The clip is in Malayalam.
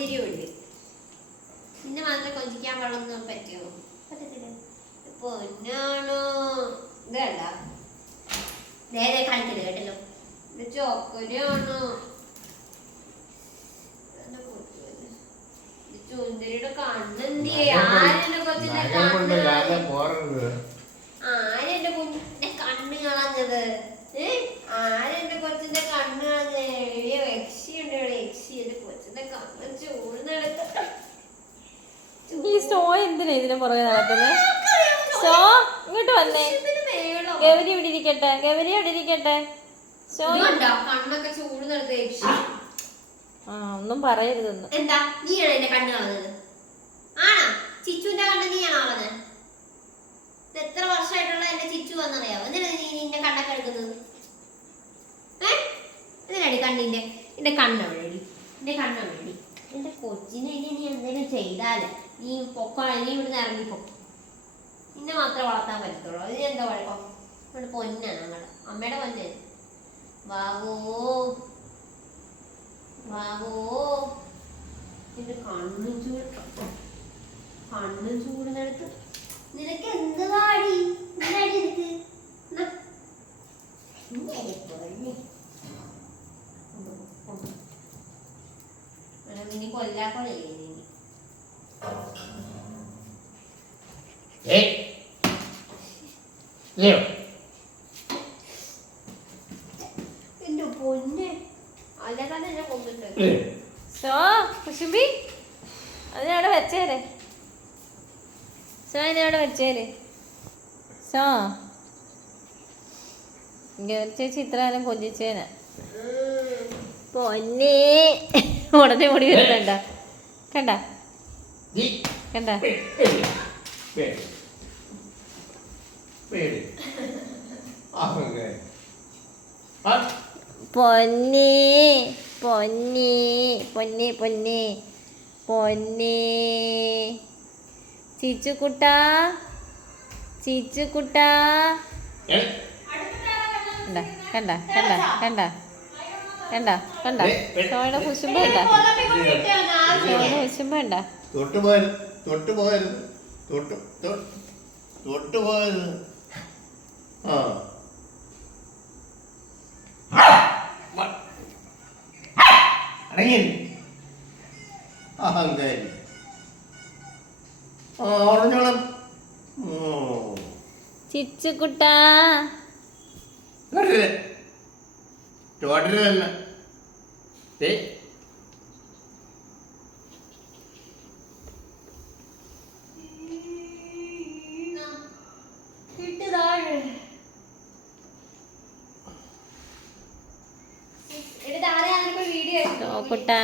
സൗന്ദര്യമുണ്ട് നിന്നെ മാത്രം കൊഞ്ചിക്കാൻ പാടൊന്നും പറ്റുമോ? പറ്റത്തില്ല. പൊന്നാണോ ഇതല്ല നേരെ കളിക്കൽ കേട്ടല്ലോ. ഇത് ചോക്കരയാണോ? ചുന്ദരിയുടെ കണ്ണെന്തിയെ? ആരെന്റെ കൊച്ചിന്റെ കൊണ്ട് ആരെന്റെ കണ്ണ് കളഞ്ഞത് ഏ? ആരെന്റെ കൊച്ചിന്റെ കണ്ണ് കളഞ്ഞത് എഴുതിയ യക്ഷിയുണ്ട് ഇവിടെ യക്ഷി എന്റെ കൊച്ചിന്റെ കണ്ണ് ചൂടുന്നെടുത്ത ഈ സോ എന്തിനാ ഇതിനെ പുറകെ നടക്കുന്നത് സോ ഇങ്ങോട്ട് വന്നേ. ഗൗരി ഇവിടെ ഇരിക്കട്ടെ. ഗൗരി ഇവിടെ ഇരിക്കട്ടെ. സോ ആ ഒന്നും പറയരുതെന്ന് എന്താ? നീയാണോ എന്റെ കണ്ണ് കളഞ്ഞത്? ആണോ? ചിച്ചുവിന്റെ കണ്ണ് നീയാണോ കളഞ്ഞത്? എത്ര വർഷമായിട്ടുള്ള എന്റെ ചിച്ചു വന്നറിയാവോ എന്തിനാ നീ നിന്റെ കണ്ണൊക്കെ എടുക്കുന്നത്? ഏ? എന്തിനാടി കണ്ണിന്റെ എന്റെ കണ്ണ് വേണ്ടി എന്റെ എന്റെ കൊച്ചിനെ ഇനി എന്തെങ്കിലും ചെയ്താൽ നീ പൊക്കോ നീ ഇവിടുന്ന് ഇറങ്ങിപ്പോ നിന്നെ മാത്രം വളർത്താൻ പറ്റത്തുള്ളൂ ഇനി എന്താ കുഴപ്പം ഇവിടെ പൊന്നാണ് ഞങ്ങളുടെ അമ്മയുടെ പൊന്നെ വാവോ വാവോ നിന്റെ കണ്ണും ചൂട് കണ്ണും ചൂടിനടുത്ത് നിനക്ക് എന്ത് പാടി എന്താടി കൊല്ലാക്കണേ ന്നാ. ഇങ്ങനെ ലിയോ എന്റെ പൊന്നെ. അല്ലാതെ എന്നെ കൊന്നിട്ടുണ്ട്. സോ അതിനവിടെ വെച്ചേരെ. സോ അതിനവിടെ വെച്ചേരെ. സോ. ചേച്ചി ഇത്ര കാലം കൊഞ്ചിച്ചേന. പൊന്നേ. ഉടനെ മുടി വരുന്നുണ്ട? കണ്ട? കണ്ട പൊന്നി പൊന്നി പൊന്നി പൊന്നി പൊന്നേ. പൊന്നേ പൊന്നേ പൊന്നേ ചിച്ചുക്കുട്ടാ ചിച്ചുക്കുട്ടാ കണ്ട കണ്ട കണ്ട. കണ്ട കണ്ട. കണ്ട സോയുടെ കുശുമ്പ കണ്ട. സോയുടെ കുശുമ്പ കണ്ട. തൊട്ട് തൊട്ടുപോയത് തൊട്ട് തൊട്ടുപോയത് തൊട്ട് തൊട്ട് തൊട്ട് പോയരുത് ആ. അടങ്ങി അഹങ്കാരി ആ ഉറഞ്ഞോളം. ഓ. ചിച്ചുക്കുട്ടാ ടോട്ടലല്ല ഏ कुटा